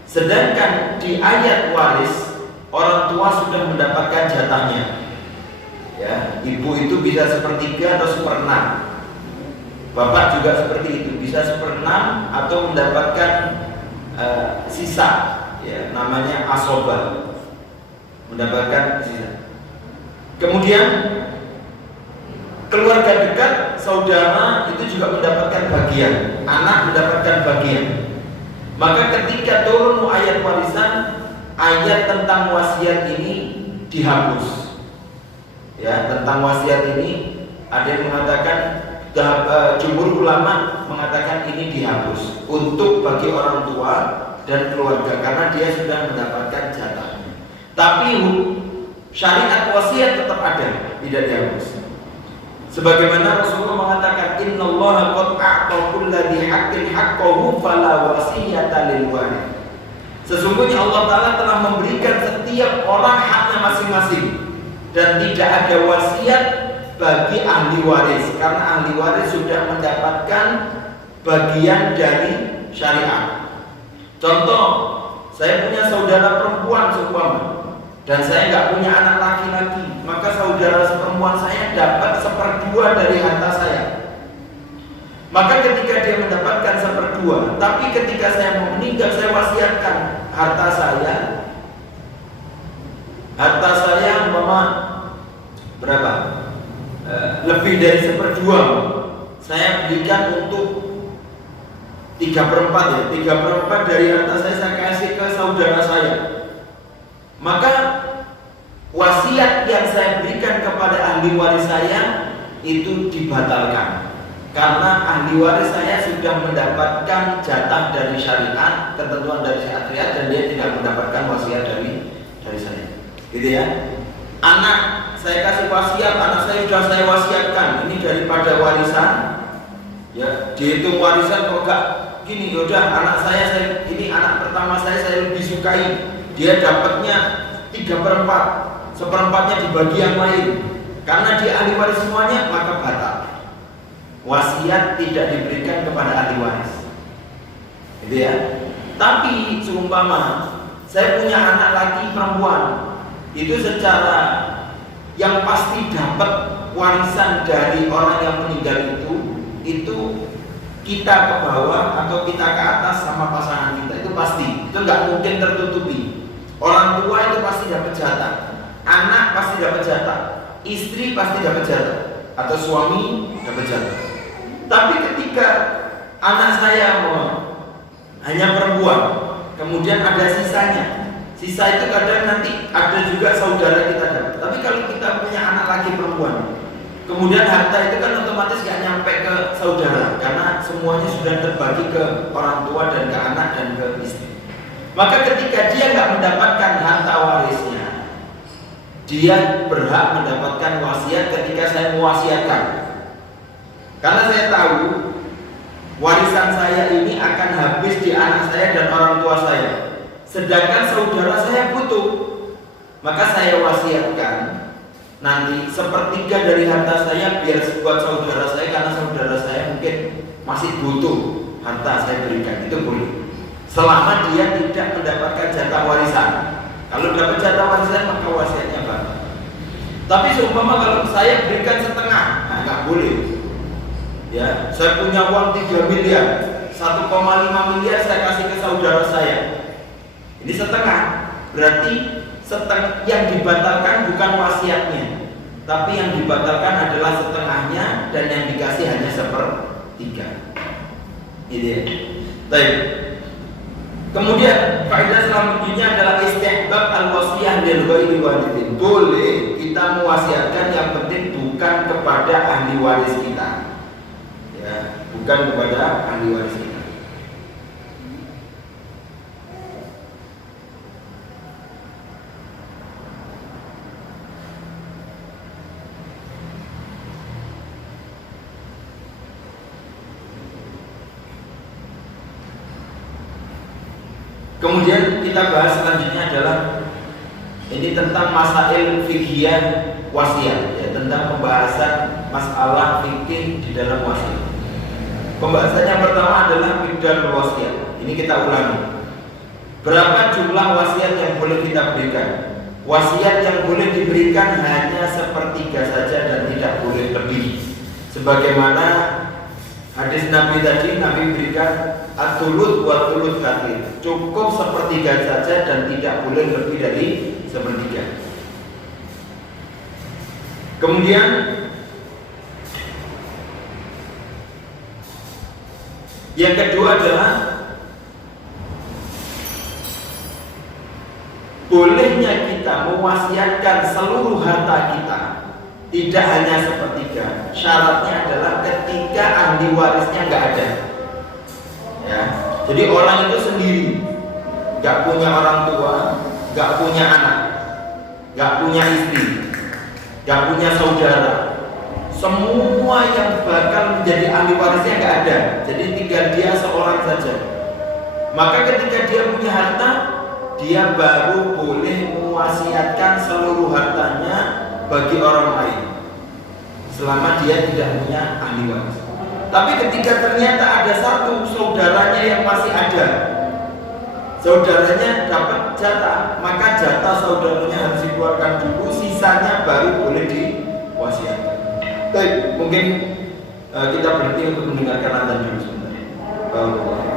Sedangkan di ayat waris orang tua sudah mendapatkan jatahnya. Ya, ibu itu bisa 1/3 atau 1/6. Bapak juga seperti itu, bisa 1/6 atau mendapatkan sisa, ya, namanya asobah, mendapatkan sisa. Kemudian keluarga dekat, saudara itu juga mendapatkan bagian, anak mendapatkan bagian. Maka ketika turun ayat warisan, ayat tentang wasiat ini dihapus. Ya, tentang wasiat ini ada yang mengatakan, jumhur ulama mengatakan ini dihapus untuk bagi orang tua dan keluarga karena dia sudah mendapatkan jatahnya. Tapi syariat wasiat tetap ada, tidak dihapus. Sebagaimana Rasulullah mengatakan, innallaha qad a'ta kulli haqqin haqqahu fala wasiyata lil warith. Sesungguhnya Allah Ta'ala telah memberikan setiap orang haknya masing-masing dan tidak ada wasiat bagi ahli waris karena ahli waris sudah mendapatkan bagian dari syariat. Contoh, saya punya saudara perempuan seumpama dan saya nggak punya anak laki-laki, maka saudara perempuan saya dapat 1/2 dari harta saya. Maka ketika dia mendapatkan 1/2, tapi ketika saya mau meninggal, saya wasiatkan harta saya umpama berapa? Lebih dari 1/2 saya berikan untuk 3/4 ya, 3/4 dari harta saya kasih ke saudara saya. Maka wasiat yang saya berikan kepada ahli waris saya itu dibatalkan karena ahli waris saya sudah mendapatkan jatah dari syariat, ketentuan dari syariat, dan dia tidak mendapatkan wasiat dari saya. Gitu ya. Anak saya kasih wasiat, anak saya sudah saya wasiatkan, ini daripada warisan. Ya, dihitung warisan kok gak gini, yaudah anak saya ini anak pertama saya lebih sukai. Dia dapatnya 3/4, 1/4-nya dibagi yang lain. Karena dia ahli waris semuanya, maka batal. Wasiat tidak diberikan kepada ahli waris. Gitu ya. Tapi seumpama saya punya anak laki perempuan, itu secara yang pasti dapat warisan dari orang yang meninggal itu kita ke bawah atau kita ke atas sama pasangan kita, itu pasti. Itu nggak mungkin tertutupi. Orang tua itu pasti dapat jatah, anak pasti dapat jatah, istri pasti dapat jatah, atau suami dapat jatah. Tapi ketika anak saya hanya perempuan. Kemudian ada sisanya. Sisa itu kadang nanti ada juga saudara kita. Tapi kalau kita punya anak laki perempuan, kemudian harta itu kan otomatis gak nyampe ke saudara, karena semuanya sudah terbagi ke orang tua dan ke anak dan ke istri. Maka ketika dia nggak mendapatkan harta warisnya, dia berhak mendapatkan wasiat ketika saya mewasiatkan. Karena saya tahu warisan saya ini akan habis di anak saya dan orang tua saya. Sedangkan saudara saya butuh. Maka saya wasiatkan nanti sepertiga dari harta saya biar buat saudara saya, karena saudara saya mungkin masih butuh harta saya berikan. Itu boleh, selama dia tidak mendapatkan jatah warisan. Kalau dapat jatah warisan maka wasiatnya batal. Tapi seumpama kalau saya berikan setengah, nah nggak boleh. Ya, saya punya uang 3 miliar, 1,5 miliar saya kasih ke saudara saya. Ini setengah, berarti yang dibatalkan bukan wasiatnya, tapi yang dibatalkan adalah setengahnya, dan yang dikasih hanya 1/3. Ini ya. Baik. Kemudian faedah selanjutnya adalah istihbab al-wasiyah lil ghairi warithin. Boleh kita mewasiatkan, yang penting bukan kepada ahli waris kita. Ya, bukan kepada ahli waris kita. Kemudian kita bahas selanjutnya adalah ini tentang masail fiqhiyah wasiat, ya, tentang pembahasan masalah fikih di dalam wasiat. Pembahasannya pertama adalah miqdarul wasiat. Ini kita ulangi. Berapa jumlah wasiat yang boleh kita berikan? Wasiat yang boleh diberikan hanya 1/3 saja dan tidak boleh lebih. Sebagaimana hadis Nabi tadi, Nabi berikan at-thuluts wa thuluts katsir. Cukup 1/3 saja dan tidak boleh lebih dari 1/3. Kemudian yang kedua adalah bolehnya kita mewasiatkan seluruh harta kita, tidak hanya 1/3. Syaratnya adalah ketika ahli warisnya nggak ada. Ya, jadi orang itu sendiri, nggak punya orang tua, nggak punya anak, nggak punya istri, nggak punya saudara. Semua yang bakal menjadi ahli warisnya nggak ada. Jadi tinggal dia seorang saja. Maka ketika dia punya harta, dia baru boleh mewasiatkan seluruh hartanya bagi orang lain, selama dia tidak punya ahli waris. Tapi ketika ternyata ada satu saudaranya yang masih ada, saudaranya dapat jatah, maka jatah saudaranya harus dikeluarkan dulu, sisanya baru boleh diwasiatkan. Baik, mungkin kita berhenti untuk mendengarkan adzan dulu sebentar. Barakallahu.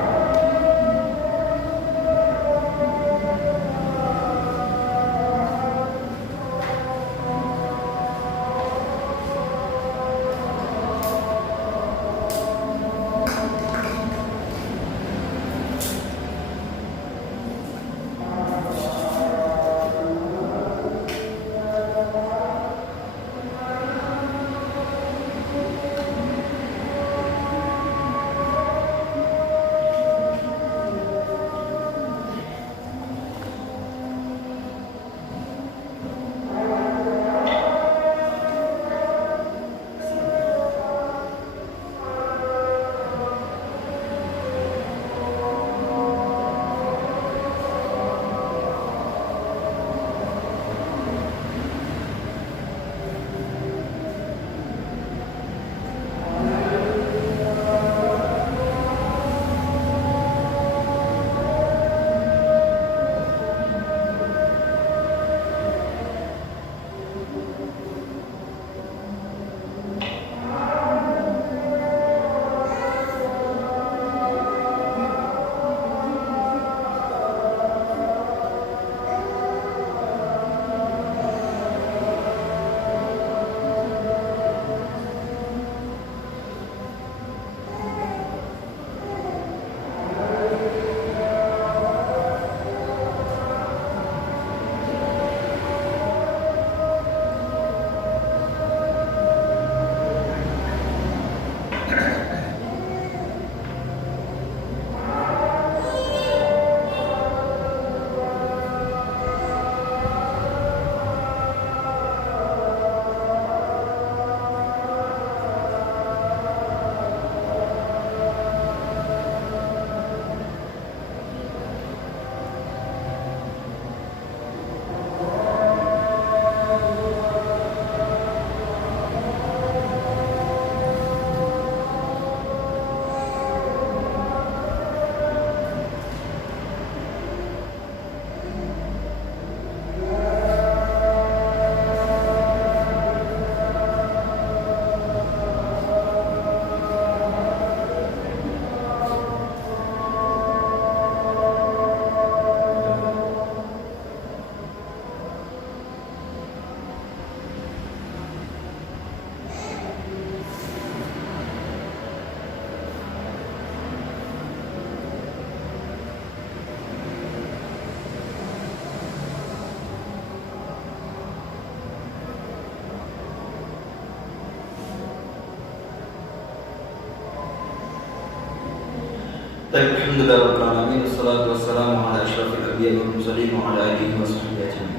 Alhamdulillah rabbil alamin, wassalatu wassalamu ala asyrafil anbiya'i wal mursalin wa ala alihi wa sahbihi ajma'in.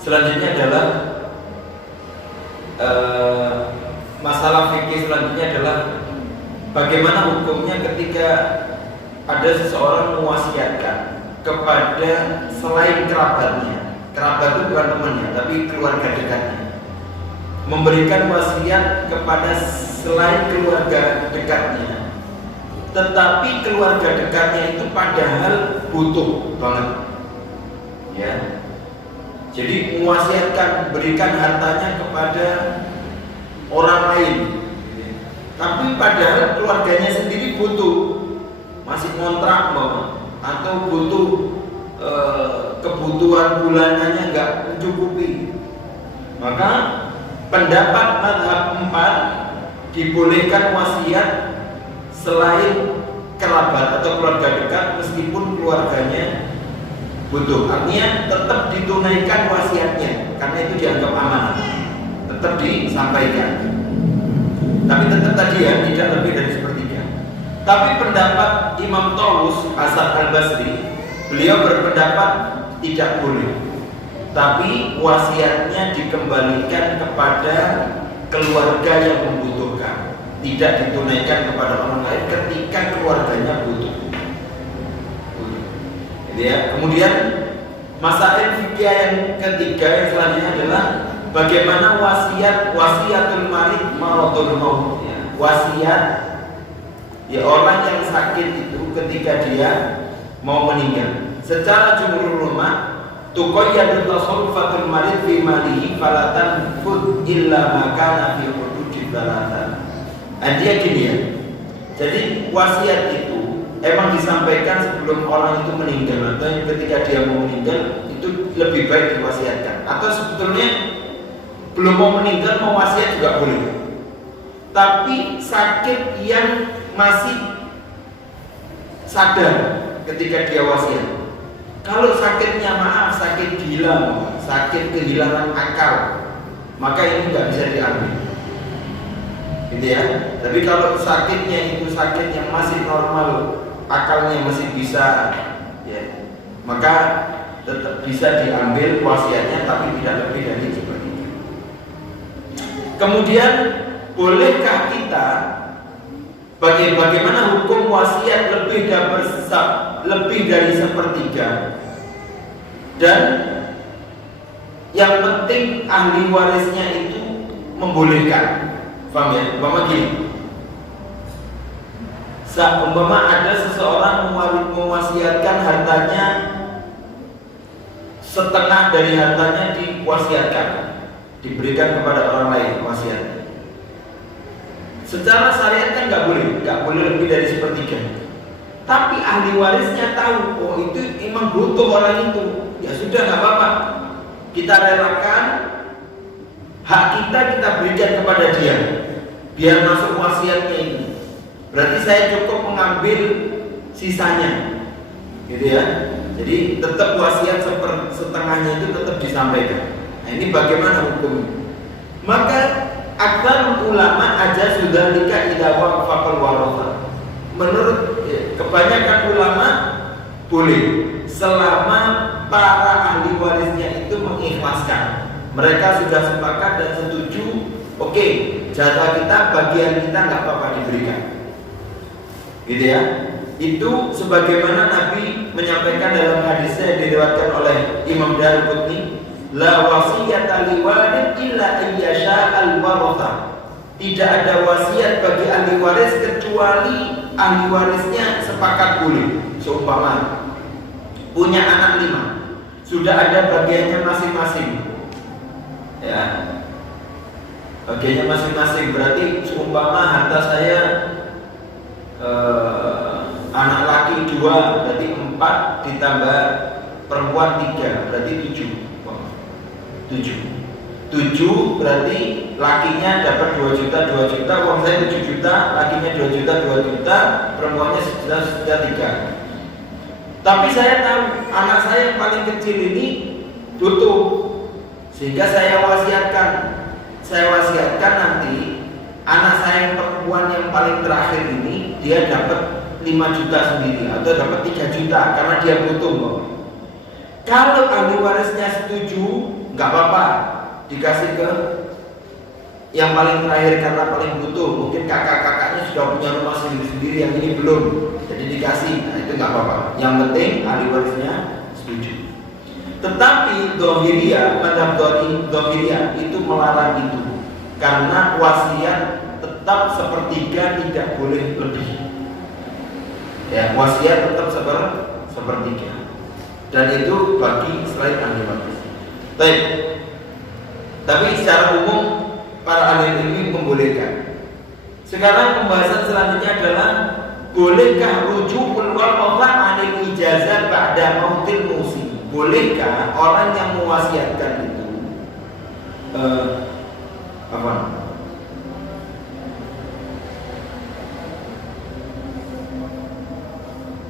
Selanjutnya adalah masalah fikih selanjutnya adalah bagaimana hukumnya ketika ada seseorang mewasiatkan kepada selain kerabatnya. Kerabat itu bukan temannya, tapi keluarga dekatnya. Memberikan wasiat kepada selain keluarga dekatnya, tetapi keluarga dekatnya itu padahal butuh banget, ya. Jadi mewasiatkan berikan hartanya kepada orang lain, tapi padahal keluarganya sendiri butuh, masih kontrak atau butuh kebutuhan bulanannya nggak mencukupi. Maka pendapat mazhab 4 dibolehkan wasiat selain kerabat atau keluarga dekat meskipun keluarganya butuh. Artinya tetap ditunaikan wasiatnya karena itu dianggap amanah, tetap disampaikan. Tapi tetap tadi ya, tidak lebih dari sepertiga. Tapi pendapat Imam Tawus Hasan Al-Basri, beliau berpendapat tidak boleh, tapi wasiatnya dikembalikan kepada keluarga yang membutuhkan, tidak ditunaikan kepada orang lain ketika keluarganya butuh. Jadi ya, kemudian masalah fikih yang ketiga yang selanjutnya adalah bagaimana wasiatul marid maradul maut. Wasiat ya orang yang sakit itu ketika dia mau meninggal. Secara jumhur ulama tuqayyadu tasarrufatul marid fi malihi fala tanfud illa ma kana fi hududid dalatan. Dia gini ya. Jadi wasiat itu emang disampaikan sebelum orang itu meninggal atau ketika dia mau meninggal itu lebih baik diwasiatkan. Atau sebetulnya belum mau meninggal mau wasiat juga boleh. Tapi sakit yang masih sadar ketika dia wasiat. Kalau sakitnya maaf sakit gila, sakit kehilangan akal, maka ini nggak bisa diambil, gitu ya. Tapi kalau sakitnya itu sakit yang masih normal, akalnya masih bisa, ya, maka tetap bisa diambil wasiatnya, tapi tidak lebih dari seperti itu. Kemudian bolehkah kita bagaimana hukum wasiat lebih dari sepertiga, dan yang penting ahli warisnya itu membolehkan, paham ya? Umpama gini, umpama ada seseorang mewasiatkan hartanya, setengah dari hartanya diwasiatkan, diberikan kepada orang lain wasiat. Secara syariat kan nggak boleh lebih dari sepertiga. Tapi ahli warisnya tahu, oh itu emang butuh orang itu, ya sudah nggak apa-apa, kita relakan hak kita berikan kepada dia, biar masuk wasiatnya ini. Berarti saya cukup mengambil sisanya, gitu ya. Jadi tetap wasiat setengahnya itu tetap disampaikan. Nah ini bagaimana hukumnya? Maka akbar ulama aja sudah nikah idawah fakul warosa. Menurut kebanyakan ulama boleh selama para ahli warisnya itu mengikhlaskan. Mereka sudah sepakat dan setuju. Oke, jatah kita, bagian kita nggak apa-apa diberikan. Gitu ya. Itu sebagaimana Nabi menyampaikan dalam hadisnya yang diriwayatkan oleh Imam Darqutni, la wasiyata liwarid illa ayyasha al-waratha. Tidak ada wasiat bagi ahli waris kecuali ahli warisnya sepakat boleh. Seumpama punya anak 5, sudah ada bagiannya masing-masing, ya, bagiannya masing-masing. Berarti seumpama harta saya anak laki 2, berarti 4 ditambah perempuan 3, berarti 7 berarti lakinya dapat 2 juta, uang saya 7 juta, lakinya 2 juta, perempuannya 1 juta 3. Tapi saya tahu anak saya yang paling kecil ini butuh, sehingga saya wasiatkan nanti anak saya yang perempuan yang paling terakhir ini dia dapat 5 juta sendiri atau dapat 3 juta karena dia butuh kok. Kalau ahli warisnya setuju, nggak apa-apa, dikasih ke yang paling terakhir karena paling butuh. Mungkin kakak-kakaknya sudah punya rumah sendiri-sendiri, yang ini belum, jadi dikasih. Nah itu nggak apa-apa. Yang penting ahli warisnya setuju. Tetapi Dhahiriyah, madhab Dhahiriyah itu melarang itu, karena wasiat tetap sepertiga, tidak boleh lebih. Ya, wasiat tetap sepertiga. Dan itu bagi selain ahli waris. Tapi secara umum para ahli ilmi membolehkan. Sekarang pembahasan selanjutnya adalah bolehkah rujukul waqafah anil ijazah ba'da mautil musi? Bolehkah orang yang mewasiatkan itu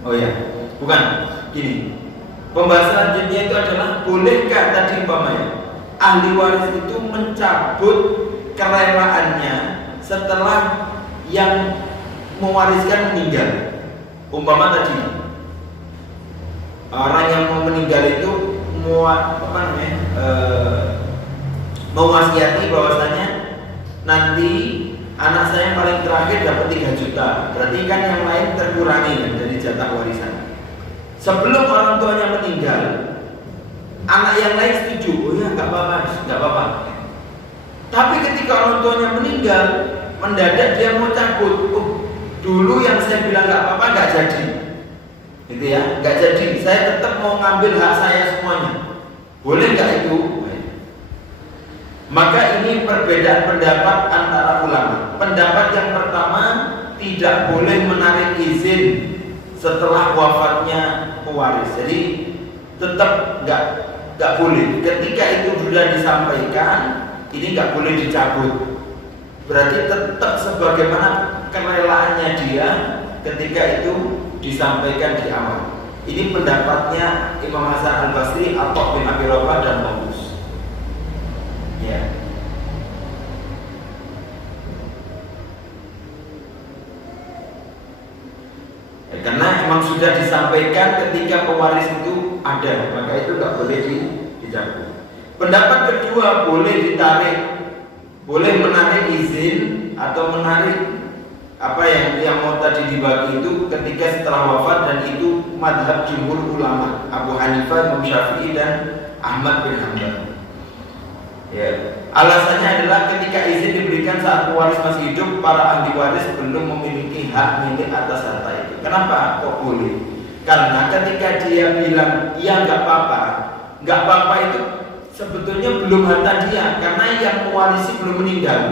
Oh ya, bukan gini. Pembahasan selanjutnya itu adalah bolehkah tadi umpamanya ahli waris itu mencabut kerelaannya setelah yang mewariskan meninggal. Umpama tadi orang yang mau meninggal itu mewasiati bahwasanya nanti anak saya yang paling terakhir dapat 3 juta. Berarti kan yang lain terkurangi kan dari jatah warisan. Sebelum orang tuanya meninggal, anak yang lain setuju, oh ya nggak apa-apa. Tapi ketika orang tuanya meninggal, mendadak dia mau cabut. Oh, dulu yang saya bilang nggak apa-apa nggak jadi, gitu ya, nggak jadi. Saya tetap mau ngambil hak saya semuanya. Boleh nggak itu? Maka ini perbedaan pendapat antara ulama. Pendapat yang pertama, tidak boleh menarik izin setelah wafatnya pewaris. Jadi tetap nggak boleh. Ketika itu sudah disampaikan, ini nggak boleh dicabut. Berarti tetap sebagaimana kerelaannya dia ketika itu disampaikan di awal. Ini pendapatnya Imam Hasan Al-Basri, Atha bin Abi Rabah dan Tawus. Ya. Karena memang sudah disampaikan ketika pewaris itu ada, maka itu nggak boleh dicabut. Pendapat kedua, boleh ditarik, boleh menarik izin atau menarik apa yang mau tadi dibagi itu ketika setelah wafat, dan itu madhab jumhur ulama Abu Hanifah, Imam Syafi'i dan Ahmad bin Hanbal. Ya. Alasannya adalah ketika izin diberikan saat pewaris masih hidup, para ahli waris belum memiliki hak milik atas harta itu. Kenapa kok boleh? Karena ketika dia bilang iya nggak apa-apa itu sebetulnya belum harta dia, karena yang mewarisi belum meninggal.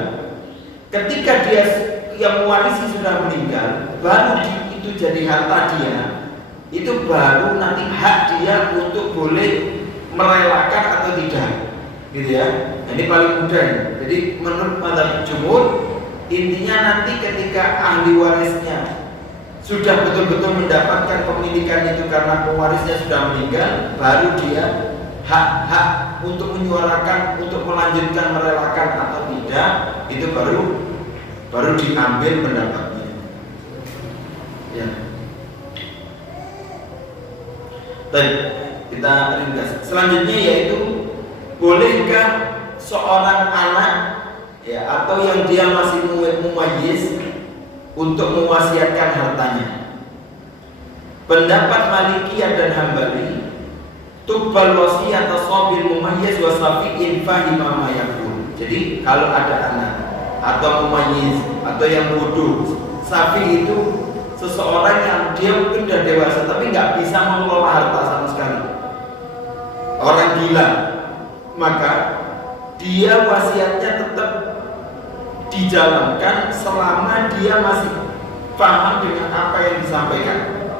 Ketika dia yang mewarisi sudah meninggal, baru itu jadi harta dia. Itu baru nanti hak dia untuk boleh merelakan atau tidak, gitu ya. Ini paling mudah. Jadi menurut mazhab jumhur, intinya nanti ketika ahli warisnya sudah betul-betul mendapatkan pemilikan itu karena pewarisnya sudah meninggal, baru dia hak untuk menyuarakan, untuk melanjutkan, merelakan atau tidak, itu baru diambil pendapatnya. Ya. Baik, kita ringkas. Selanjutnya yaitu bolehkah seorang anak ya atau yang dia masih mumayyiz untuk mewasiatkan hartanya? Pendapat Malikiyah dan Hambali, tubbal wasiyat asabil mumayyiz wa safi'in fahima ma yaqul. Jadi kalau ada anak atau mumayyiz atau yang bodoh, safi itu seseorang yang dia mungkin sudah dewasa tapi nggak bisa mengelola harta sama sekali, orang gila, maka dia wasiatnya tetap dijalankan selama dia masih paham dengan apa yang disampaikan.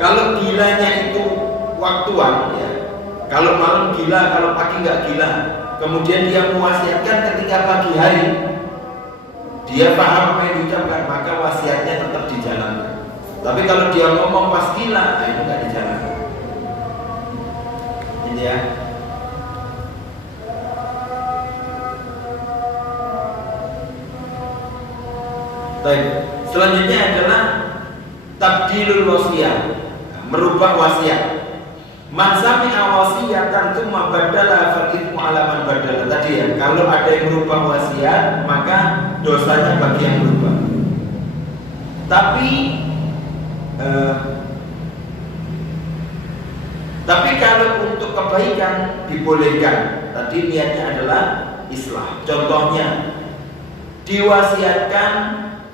Kalau gilanya itu waktuan ya, kalau malam gila, kalau pagi nggak gila, kemudian dia mewasiatkan ketika pagi hari, dia paham apa yang diucapkan, maka wasiatnya tetap dijalankan. Tapi kalau dia ngomong pas gila, itu nggak dijalankan. Ini ya. Baik. Selanjutnya adalah tabdilul wasiyah, merubah wasiat. Man sami'a wasiyatan tsumma badala fa ithmu 'ala man badala. Tadi ya, kalau ada yang merubah wasiat, maka dosanya bagi yang merubah. Tapi kalau untuk kebaikan dibolehkan. Tadi niatnya adalah islah. Contohnya, diwasiatkan,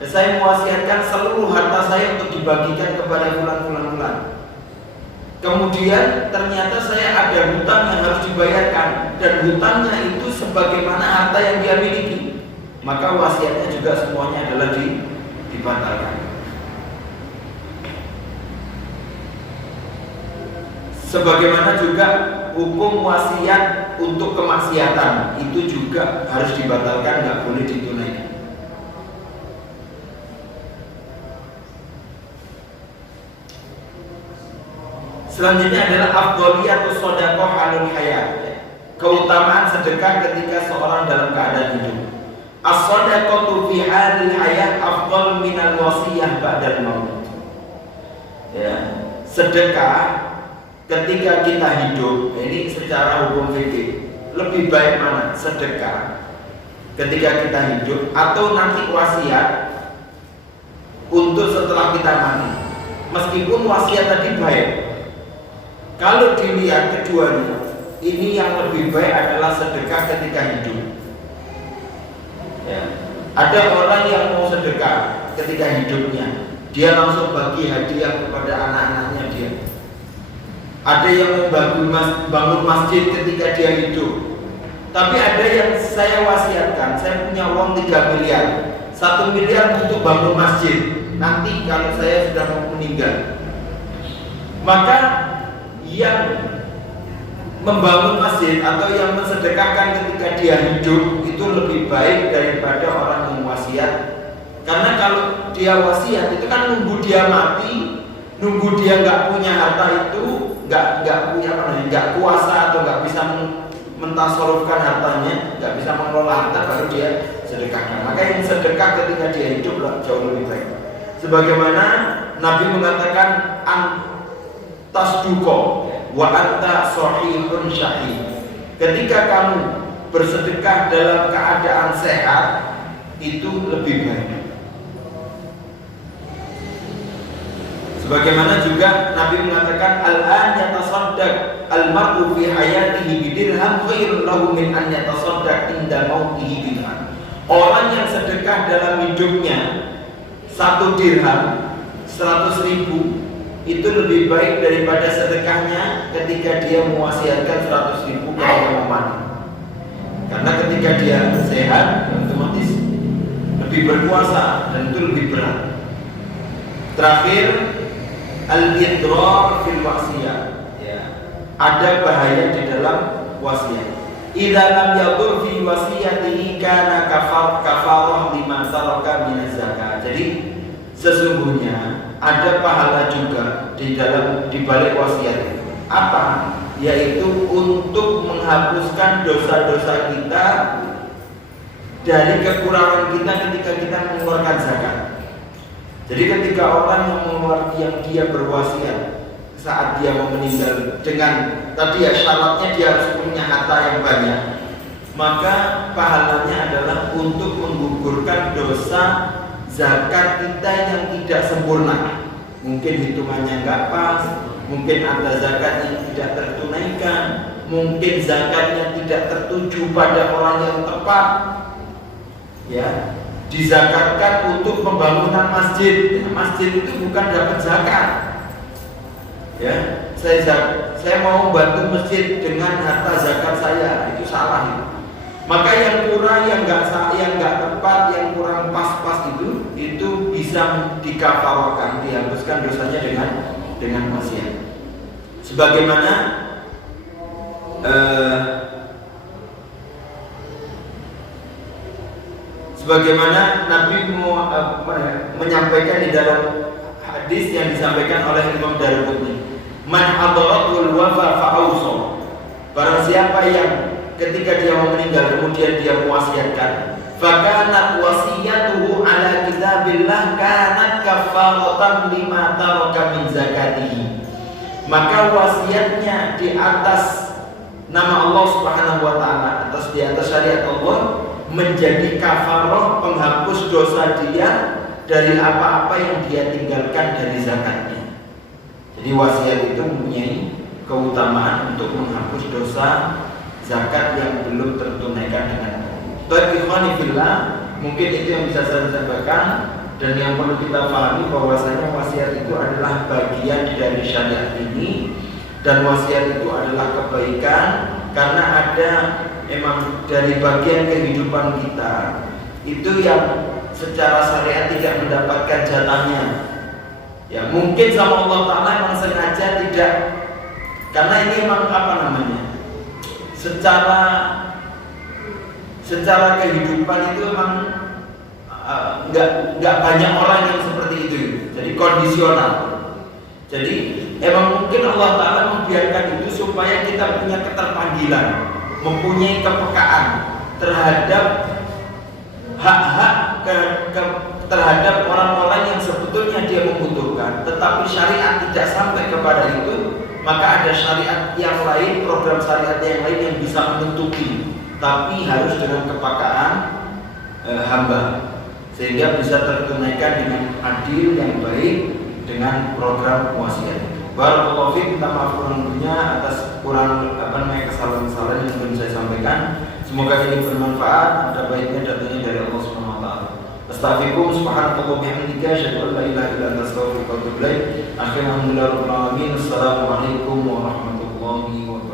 saya mewasiatkan seluruh harta saya untuk dibagikan kepada fulan. Kemudian ternyata saya ada hutang yang harus dibayarkan, dan hutangnya itu sebagaimana harta yang dia miliki, maka wasiatnya juga semuanya adalah dibatalkan. Sebagaimana juga hukum wasiat untuk kemaksiatan itu juga harus dibatalkan, nggak boleh ditunaikan. Selanjutnya adalah afdhaliyatus shadaqah 'alal hayat. Keutamaan sedekah ketika seorang dalam keadaan hidup. As-shadaqatu fi halil hayat afdal minal wasiyah ba'dal maut. Ya, sedekah ketika kita hidup, ini secara hukum fikih lebih baik mana? Sedekah ketika kita hidup atau nanti wasiat untuk setelah kita mati. Meskipun wasiat tadi baik, kalau dilihat keduanya, ini yang lebih baik adalah sedekah ketika hidup. Ya. Ada orang yang mau sedekah ketika hidupnya, dia langsung bagi hadiah kepada anak-anaknya dia. Ada yang mau bangun masjid ketika dia hidup. Tapi ada yang saya wasiatkan, saya punya uang 3 miliar, 1 miliar untuk bangun masjid. Nanti kalau saya sudah mau meninggal, maka yang membangun masjid atau yang mensedekahkan ketika dia hidup itu lebih baik daripada orang yang wasiat. Karena kalau dia wasiat itu kan nunggu dia mati, nunggu dia nggak punya harta itu, nggak punya nggak kuasa atau nggak bisa mentasarufkan hartanya, nggak bisa mengelola harta, baru dia sedekahkan. Maka yang sedekah ketika dia hidup jauh lebih baik. Sebagaimana Nabi mengatakan tasduqo wa anta shahihun syahih. Ketika kamu bersedekah dalam keadaan sehat, itu lebih baik. Sebagaimana juga Nabi mengatakan al-an yatasaddaq al-mar'u fi hayatihi bidirham khairun lahu min an yatasaddaq inda mautihi bid'an. Orang yang sedekah dalam hidupnya 1 dirham 100.000 itu lebih baik daripada sedekahnya ketika dia mewasiatkan 100.000 kalau mau mati. Karena ketika dia sehat, otomatis lebih berkuasa dan itu lebih berat. Terakhir, al-idrar fil wasiyah. Ya. Ada bahaya di dalam wasiat. Idza lam yadur fi wasiyatihi kana kafarah lima taraka min zakat. Jadi sesungguhnya ada pahala juga di balik wasiat. Apa? Yaitu untuk menghapuskan dosa-dosa kita dari kekurangan kita ketika kita mengeluarkan zakat. Jadi ketika orang yang dia berwasiat saat dia mau meninggal dengan tadi ya syaratnya dia harus punya harta yang banyak, maka pahalanya adalah untuk menggugurkan dosa zakat kita yang tidak sempurna. Mungkin hitungannya nggak pas, mungkin ada zakat yang tidak tertunaikan, mungkin zakatnya tidak tertuju pada orang yang tepat. Ya, dizakatkan untuk pembangunan masjid. Masjid itu bukan dapat zakat. Ya, saya mau bantu masjid dengan harta zakat saya, itu salah itu. Maka yang kurang, yang nggak tepat, yang kurang pas-pas itu bisa dikafarahkan, dihapuskan dosanya dengan wasiat. Sebagaimana Nabi menyampaikan di dalam hadis yang disampaikan oleh Imam Daruqutni, man hadratul wafa fa'auso. Barang siapa yang ketika dia mau meninggal kemudian dia mewasiatkan, fakanat wasiyatuhu ala kita kitabillah kanat kafaratan lima taraka min zakatihi. Maka wasiatnya di atas nama Allah Subhanahu wa taala, atas di atas syariat Allah, menjadi kafarah penghapus dosa dia dari apa-apa yang dia tinggalkan dari zakatnya. Jadi wasiat itu mempunyai keutamaan untuk menghapus dosa zakat yang belum tertunaikan dengan baik. Tapi ikhwani fillah, mungkin itu yang bisa saya sampaikan, dan yang perlu kita pahami bahwasanya wasiat itu adalah bagian dari syariat ini, dan wasiat itu adalah kebaikan karena ada emang dari bagian kehidupan kita itu yang secara syariat tidak mendapatkan jatahnya. Ya mungkin sama Allah Ta'ala memang sengaja tidak, karena ini memang secara kehidupan itu memang nggak banyak orang yang seperti itu. Jadi kondisional. Jadi emang mungkin Allah Ta'ala membiarkan itu supaya kita punya keterpanggilan, mempunyai kepekaan terhadap hak-hak terhadap orang-orang yang sebetulnya dia membutuhkan, tetapi syariat tidak sampai kepada itu. Maka ada syariat yang lain, program syariat yang lain yang bisa menutupi, tapi harus dengan kepekaan hamba, sehingga bisa tertunaikan dengan adil yang baik dengan program wasiat. Barakallahu fiik, minta maaf kurang-kurangnya atas kesalahan-kesalahan yang belum saya sampaikan. Semoga ini bermanfaat, ada baiknya datangnya dari Allah Subhanahu wa taala. Astaghfirukum subhanallahi wa bihamdihi, asyhadu an la ilaha illa anta, astaghfiruka wa atubu ilaik. Alhamdulillahirabbil alamin. Assalamualaikum warahmatullahi wabarakatuh.